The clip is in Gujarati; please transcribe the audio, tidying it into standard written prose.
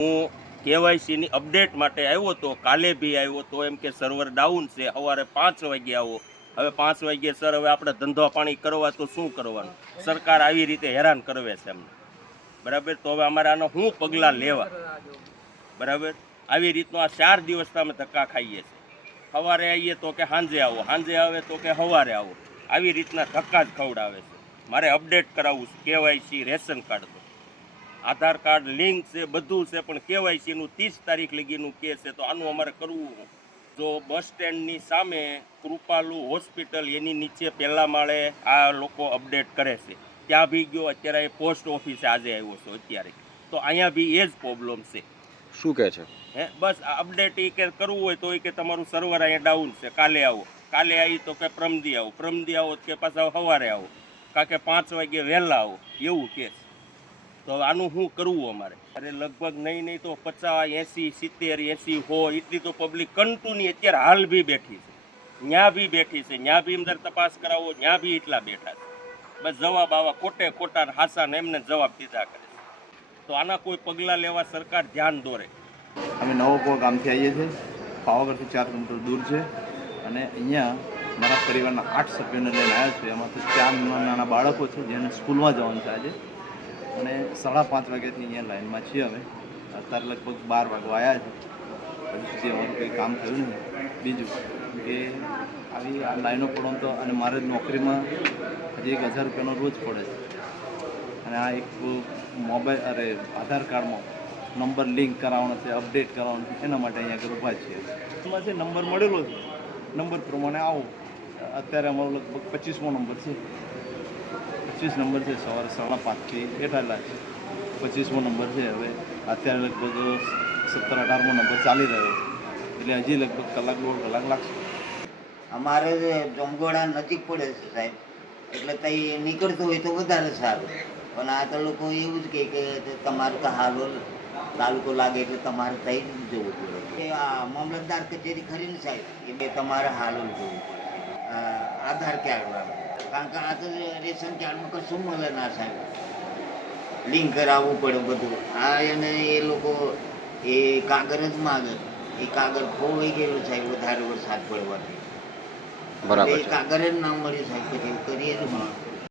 હું કેવાયસીની અપડેટ માટે આવ્યો તો, કાલે બી આવ્યો તો, એમ કે સર્વર ડાઉન છે, સવારે 5 વાગે આવો. હવે 5 વાગે સર, હવે આપણે ધંધો પાણી કરવા તો શું કરવાનું? સરકાર આવી રીતે હેરાન કરવે છે અમને, બરાબર. તો હવે અમારે આનો શું પગલાં લેવા, બરાબર? આવી રીતનો આ 4 દિવસથી અમે ધક્કા ખાઈએ છીએ. સવારે આવીએ તો કે સાંજે આવો, સાંજે આવે તો કે સવારે આવો. આવી રીતના ધક્કા જ ખવડાવે છે. મારે અપડેટ કરાવવું છે, કેવાયસી રેશન કાર્ડ, આધાર કાર્ડ લિંક છે, બધું છે, પણ કેવાયસીનું 30 તારીખ લગીનું કે છે. તો આનું અમારે કરવું. જો બસ સ્ટેન્ડની સામે કૃપાલુ હોસ્પિટલ, એની નીચે પહેલા માળે આ લોકો અપડેટ કરે છે, ત્યાં બી ગયો. અત્યારે પોસ્ટ ઓફિસે આજે આવ્યો છું અત્યારે, તો અહીંયા બી એ જ પ્રોબ્લેમ છે. શું કહે છે? બસ આ અપડેટ એ કે કરવું હોય તો એ કે તમારું સર્વર અહીંયા ડાઉન છે, કાલે આવો. કાલે આવી તો કે પ્રમદી આવો, પ્રમદી આવો કે પાછા સવારે આવો, કારણ કે 5 વાગે વહેલા આવો, એવું કે છે. તો આનું શું કરવું અમારે? અરે લગભગ નહીં તો 50, 80, 70, 80, 100 એટલી તો પબ્લિક કન્ટિન્યુ અત્યારે હાલ બી બેઠી છે. ત્યાં બી બેઠી છે, ત્યાં બી અંદર તપાસ કરાવો, ત્યાં બી એટલા બેઠા છે. બસ જવાબ આવા ખોટા હાસા ને એમને જવાબ દીધા કરે છે. તો આના કોઈ પગલાં લેવા સરકાર ધ્યાન દોરે. અમે નવોપોર ગામથી આવીએ છીએ. પાવાગઢથી 4 કિલોમીટર દૂર છે અને અહીંયા મારા પરિવારના 8 સભ્યોને લઈને આવ્યા છે. એમાંથી 4 નાના બાળકો છે જેને સ્કૂલમાં જવાનું છે આજે, અને 5:30 વાગ્યાથી અહીંયા લાઈનમાં છીએ અમે. અત્યારે લગભગ 12 વાગવા આવ્યા છે, હજી અમારું કંઈ કામ થયું નહીં. બીજું કે આવી આ લાઈનો પડો તો, અને મારે નોકરીમાં હજી 1000 રૂપિયાનો રોજ પડે છે, અને આ એક મોબાઈલ આધાર કાર્ડમાં નંબર લિંક કરાવવાનો છે, અપડેટ કરવાનો છે, એના માટે અહીંયા આગળ ઊભા છીએ. એમાં જે નંબર મળેલો છે, નંબર પ્રમાણે આવો. અત્યારે અમારો લગભગ 25મો નંબર છે. 25 નંબર છે. સવારે 5:30થી બેઠેલા છે. 25મો નંબર છે. હવે અત્યારે લગભગ 17-18મો નંબર ચાલી રહ્યો છે, એટલે હજી લગભગ કલાક 1.5 કલાક લાગશે. અમારે જમગોડા નજીક પડે છે સાહેબ, એટલે ત્યાં નીકળતું હોય તો વધારે સારું. પણ આ તો લોકો એવું જ કહે કે તમારું તો હાલોલ તાલુકો લાગે એટલે તમારે ત્યાં જ જવું પડે. કે આ મામલતદાર કચેરી ખરી ને સાહેબ, એ બે તમારે હાલોલ જવું પડે આધાર કાર્ડ, કારણ કે આ તો રેશન કાર્ડમાં કશું મળે ના સાહેબ, લિંક કરાવવું પડે બધું. આ એને એ લોકો એ કાગળ જ માગે, એ કાગળ ખોવાઈ ગયેલું સાહેબ વધારે વરસાદ પડવાથી. બરાબર એ કાગળ જ ના મળ્યું સાહેબ, પછી કરીએ જ